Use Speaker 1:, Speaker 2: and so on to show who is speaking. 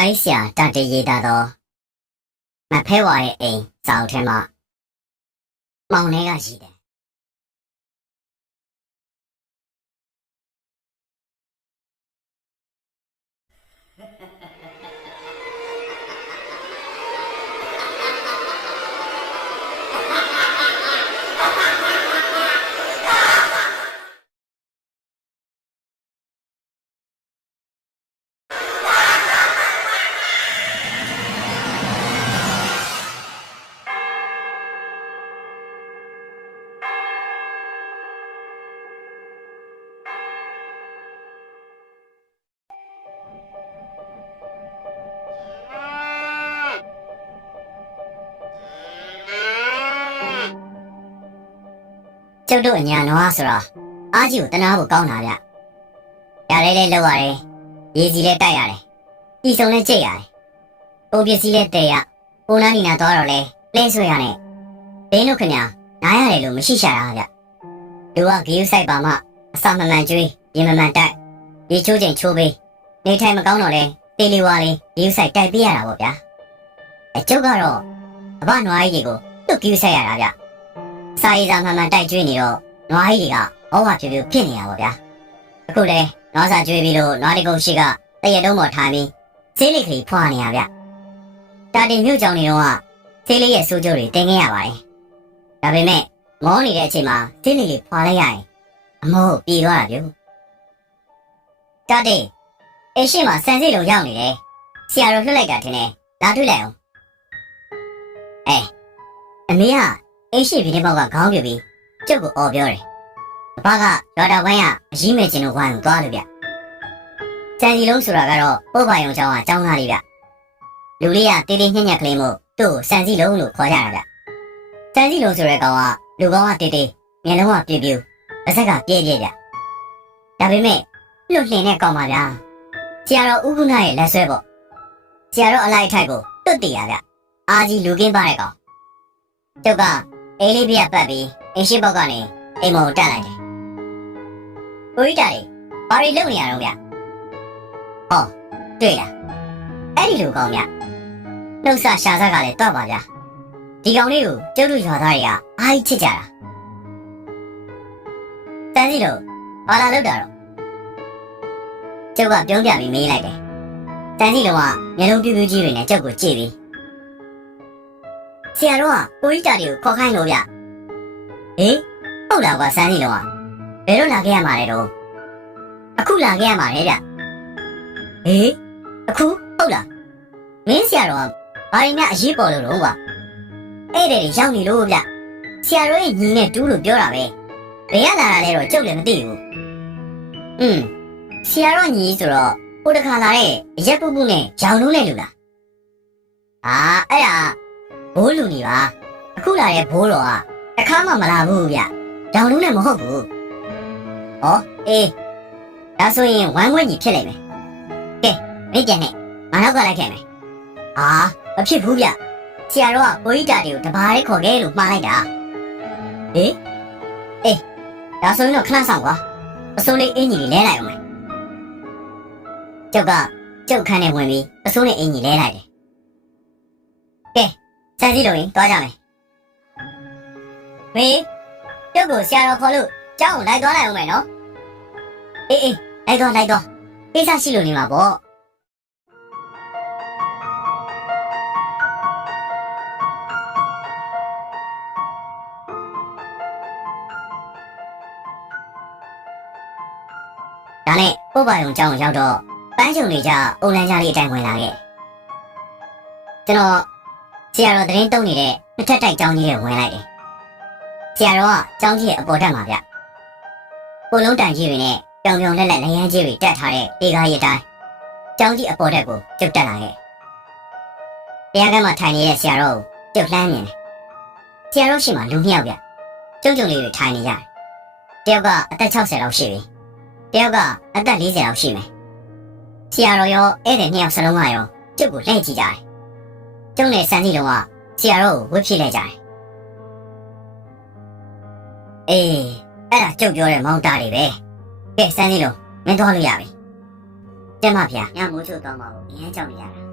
Speaker 1: စာရေးဆရာတာတေရေးတာတော့မဖဲဝါရဲ့အိမ်စာအုပ်ထဲမှာမောင်လေးကရှိတယ် ကျုပ်တို့အညာနွားဆိုတော့အားကြီးကိုတနာဖို့ကောင်းတာဗျ။ရလေးလေးလောက်ရတယ်။ရေစီလေးတိုက်ရတယ်။ပြည်စုံလေးကြိတ်ရတယ်။အိုပစ္စည်းလေးတဲရ။ကိုနားနီနာသွားတော့လဲလဲဆွဲရနဲ့။ဘင်းတို့ခင်ဗျာနားရတယ်လို့မရှိရှာတာဗျ။လူကဂီယူဆိုင်ပါမှအစာမမှန်ကျွေးရင်မမှန်တိုက်ရေချိုးချိန်ချိုးပေးနေထိုင်မကောင်းတော့လဲတေးလေးဝါလေးဂီယူဆိုင်တိုက်ပြရတာပေါ့ဗျာ။အကျုပ်ကတော့အဘနွားကြီးတွေကိုသူ့ဂီယူဆိုင်ရတာဗျ။ စာရေးစာမှန်မှန်တိုက်ကျွေးနေတော့နွားကြီးတွေကဩဝါပြပြဖြစ်နေတာပေါ့ဗျာအခုလဲနွားစာကျွေးပြီးလို့နွားတကုတ်ရှိကတရက်တုံးပေါ်ထားပြီးဆေးလိတ်ကလေးဖွာနေရဗျတာတင်မြို့ကြောင်နေတော့ကဆေးလေးရဲ့စိုးကျိုးတွေတင်ခဲ့ရပါတယ်ဒါပေမဲ့မောနေတဲ့အချိန်မှာဆေးလိတ်လေးဖွာလိုက်ရရင်အမိုးပြေသွားတာပြုတာတင်အရှိမဆန်စိတ်လုံးရောက်နေတယ်ဆရာတော်လွှတ်လိုက်တာထင်တယ်လာတွေ့လိုက်အောင်အဲအမေက အရှိပြင်းပေါက်ကခေါင်းပြပြီးကျုပ်ကိုអော်ပြောတယ်။အဘကဒေါက်တာဝိုင်းကအကြီးမဲ့ချင်းတို့ဝိုင်းကိုသွားလို့ဗျ။စံစီလုံးဆိုတာကတော့ပုပ္ပါယုံကျောင်းကအကျောင်းသားလေးဗျ။လူလေးကတေးသေးညံ့ညံ့ကလေးမို့သူ့ကိုစံစီလုံးလို့ခေါ်ကြတာဗျ။စံစီလုံးဆိုတဲ့ကောင်ကလူကောင်ကတေးသေးမျက်လုံးကပြပြူအဆက်ကပြည့်ပြည့်ဗျ။ဒါပေမဲ့လွတ်လှင်တဲ့ကောင်ပါဗျာ။ဆရာတော်ဥက္ကုဏရဲ့လက်ဆွဲပေါ့။ဆရာတော်အလိုက်ထိုက်ကိုတွတ်တည်ရဗျ။အာကြီးလူကင်းပါတဲ့ကောင်။ကျုပ်က အေးလေးပြပတ်ပြီးအင်းရှိဘောက်ကနေအိမ်မောကိုတက်လိုက်တယ်။ကိုကြီးတာလေဘာတွေလုပ်နေရတော့ဗျ။ဟောတွေ့လား။အဲ့ဒီလိုကောင်းဗျ။နှုတ်ဆက်ရှာစားကလည်းတော့ပါဗျာ။ဒီကောင်လေးကိုကျုပ်တို့ရွာသားတွေကအားကြီးချစ်ကြတာ။တန်းစီလို့ဘာလာလောက်တာတော့ကျုပ်ကပြုံးပြပြီးမေးလိုက်တယ်။တန်းစီလုံးကမျက်လုံးပြူးပြူးကြီးတွေနဲ့ကျုပ်ကိုကြည့်ပြီး ဆရာတော်ကကိုကြီးတာတွေကိုခေါ်ခိုင်းလို့ဗျဟေးဟုတ်လားကွာစမ်းနေတော့ဘယ်တော့လာခဲ့ရမှာလဲတော့အခုလာခဲ့ရမှာလေဗျဟေးအခုဟုတ်လားမင်းဆရာတော်ကဘာတွေများအရေးပေါ်လို့တော့ကွာအဲ့တဲ့ရောက်နေလို့ဗျဆရာတော်ရဲ့ညီနဲ့တူးလို့ပြောတာပဲဘယ်ရလာတာလဲတော့ကြုတ်လည်းမသိဘူးอืมဆရာတော်ညီဆိုတော့ကိုတခါလာတဲ့အရက်ပုပုနဲ့ရောင်လုံးနဲ့လူလားအာအဲ့ဒါ ဘိုးလူနေပါအခုလာတဲ့ဘိုးတော်ကတခါမှမလာဘူးဗျ။ဒေါင်လုံးနဲ့မဟုတ်ဘူး။ဩအေးဒါဆိုရင်ဝမ်းခွင့်ကြီးဖြစ်လိမ့်မယ်။ကဲမင်းပြန်နဲ့ငါနောက်ကလိုက်ခဲ့မယ်။အာမဖြစ်ဘူးဗျ။ဆရာတော်ကကိုကြီးတာတွေကိုတဘာလေးခေါ်ခဲ့လို့မှားလိုက်တာ။ဟေးအေးဒါဆိုရင်တော့ခဏဆောင်ကွာ။အစိုးလေးအင်ကြီးလေးလဲလိုက်အောင်မယ်။ကျုပ်ကကျုပ်ခန်းထဲဝင်ပြီးအစိုးလေးအင်ကြီးလဲလိုက်တယ်။ကဲ စမ်းစီလို့ရင်သွားကြမယ်။မေကျုပ်ကိုဆရာတော်ခေါ်လို့ကျောင်းကိုလိုက်သွားလိုက်အောင်မယ်နော်အေးအေးလိုက်သွားလိုက်သွားကိစ္စရှိလို့နေမှာပေါ့ဒါနဲ့ပုပ္ပါယုံကျောင်းကိုရောက်တော့ပန်းချုံတွေကြအုံလန်းကြလေးအတိုင်းဝင်လာခဲ့ကျွန်တော် ဆရာတော်သတင်းတုံးနေတဲ့နှစ်ထပ်တိုက်ကျောင်းကြီးတွေဝင်လိုက်တယ်ဆရာတော်ကကျောင်းကြီးရဲ့အပေါ်တက်မှာဗျ။ကိုလုံးတိုင်ကြီးတွေနဲ့ပြောင်ပြောင်လက်လက်လျန်းကြီးတွေတက်ထားတဲ့ဒေကားရည်တိုင်းကျောင်းကြီးအပေါ်တက်ကိုကျုပ်တက်လာခဲ့။တရားကမ်းမှာထိုင်နေတဲ့ဆရာတော်ကိုကျုပ်လှမ်းမြင်တယ်။ဆရာတော်ရှိမှလူနှစ်ယောက်ဗျ။ကျုပ်ကျုပ်လေးတွေထိုင်နေကြတယ်။တယောက်ကအသက်60လောက်ရှိပြီ။တယောက်ကအသက်40လောက်ရှိမယ်။ဆရာတော်ရောဧည့်သည်နှစ်ယောက်စလုံးကရောကျုပ်ကိုလှည့်ကြည့်ကြတယ်။ ကျုပ်နဲ့စန်းစီလုံးကဆရာတော်ကိုဝှက်ဖြစ်လိုက်ကြတယ်အေးအဲ့ဒါကျုပ်ပြောတဲ့မောင်တာတွေပဲကဲစမ်းနေလို့မင်းသွားလို့ရပြီကျမဗျာညမိုးချို့တော့မှာကိုအရင်ကြောက်နေရတာ